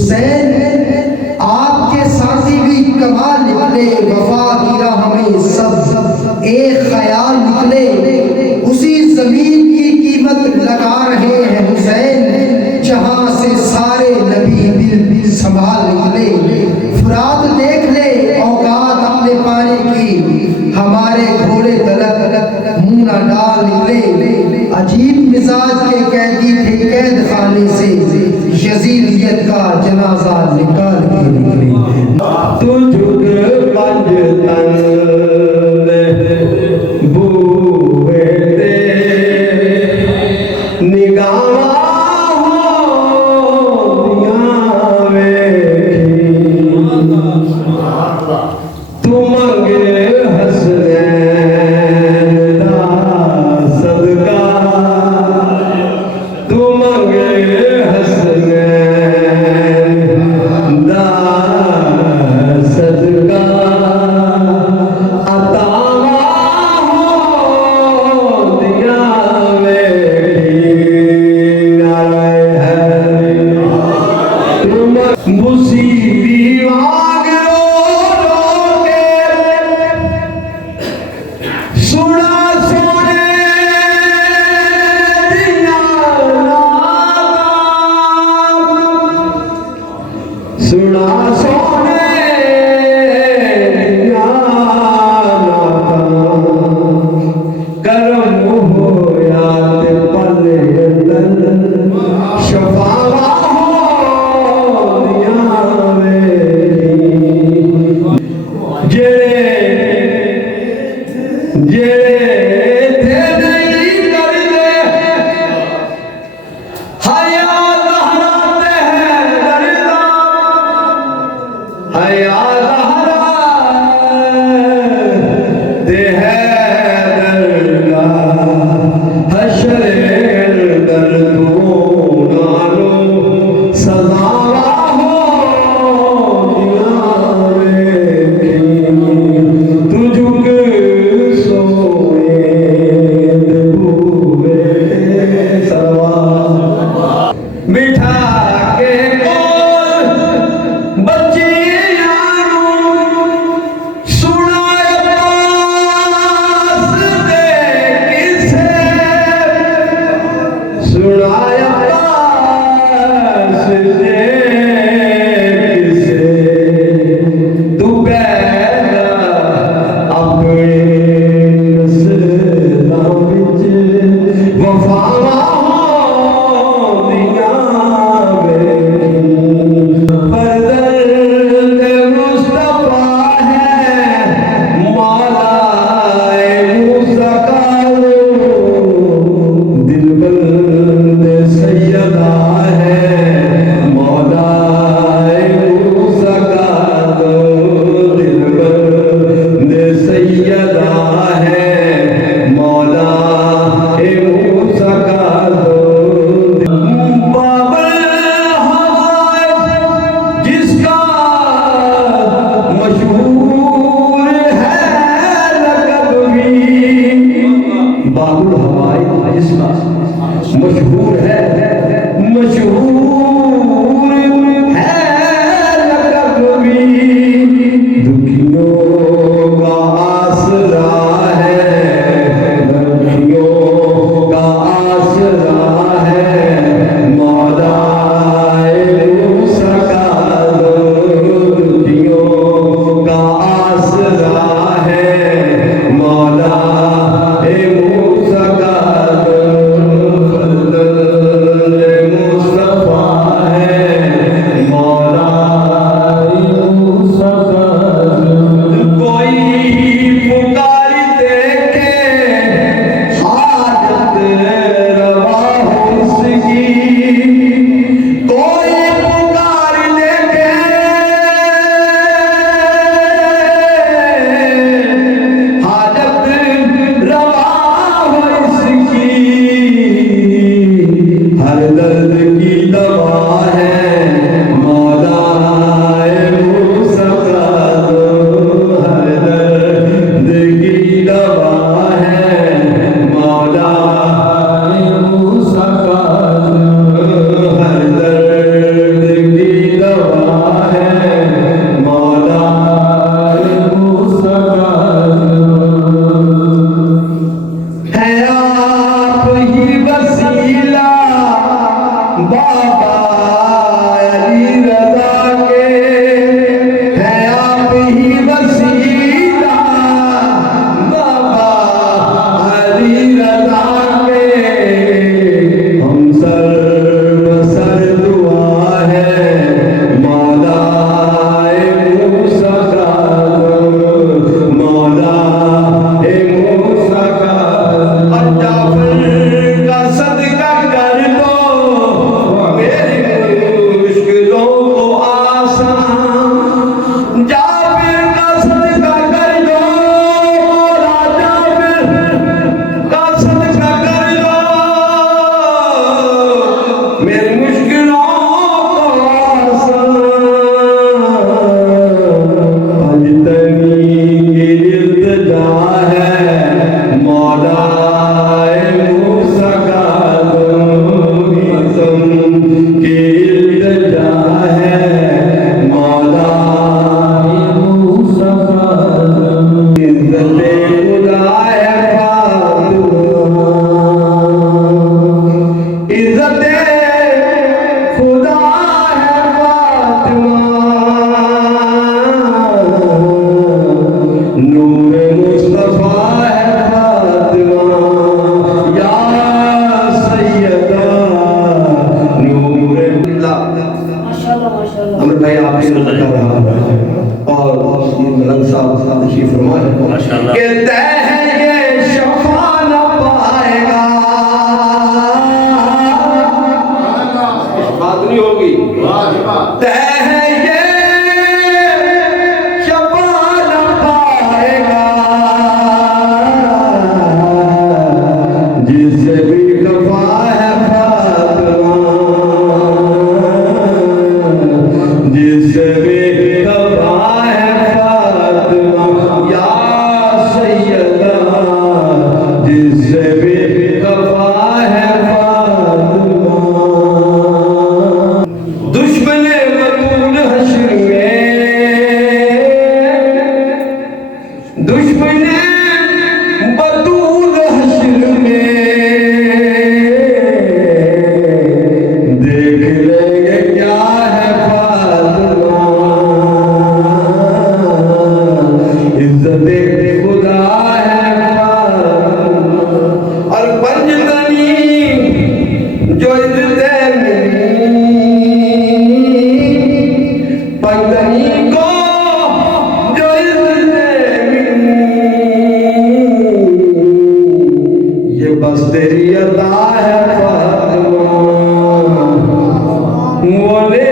हुसैन आपके साथी भी कमाल निकले, वफा की राह में सब एक ख्याल निकले, उसी जमीन की कीमत लगा रहे हैं हुसैन, जहां से सारे नबी दिल संभाल निकले। फुरात देख ले औकात अपने पाने की, हमारे घोड़े तलक मुंह न डाल निकले। अजीब मिजाज के कैदी थे कैद खाने से, यजीदियत का जनाजा निकाल के निकले। तू झुक पंज तन बूहे ते निगाह तू मंगे हसनैन दा सदका, तू मंगे हसनैन दा सदका, अतावा होंदिया मेरी नाले है, तुम मुसीबी वाग सुना सोने दिया सुना सोने दिया करम होया ते पले तन शफावा होंदिया मेरी जे थे नहीं करते हया लहराते हैं दर्दा, अमर भाई आपकी नजर कर रहा है और मलंग साहब तशरीफ फरमाए माशाल्लाह। कहते हैं ये शफा न पाएगा, बात नहीं होगी, कहते हैं ये शफा न पाएगा जिससे भी खफा है फातिमा, जिससे भी खफा है फातिमा या सैयदा, जिससे भी खफा है फातिमा। दुश्मने बतूल हश्र में, दुश्मने बतूल हश्र में देख लेंगे क्या है फातिमा, इज्जत खुदा है फातिमा। और पंजतनी जो इज्जत मिली, पंजतनी को जो इज्जत मिली, ये बस तेरी अता है फातिमा, बोले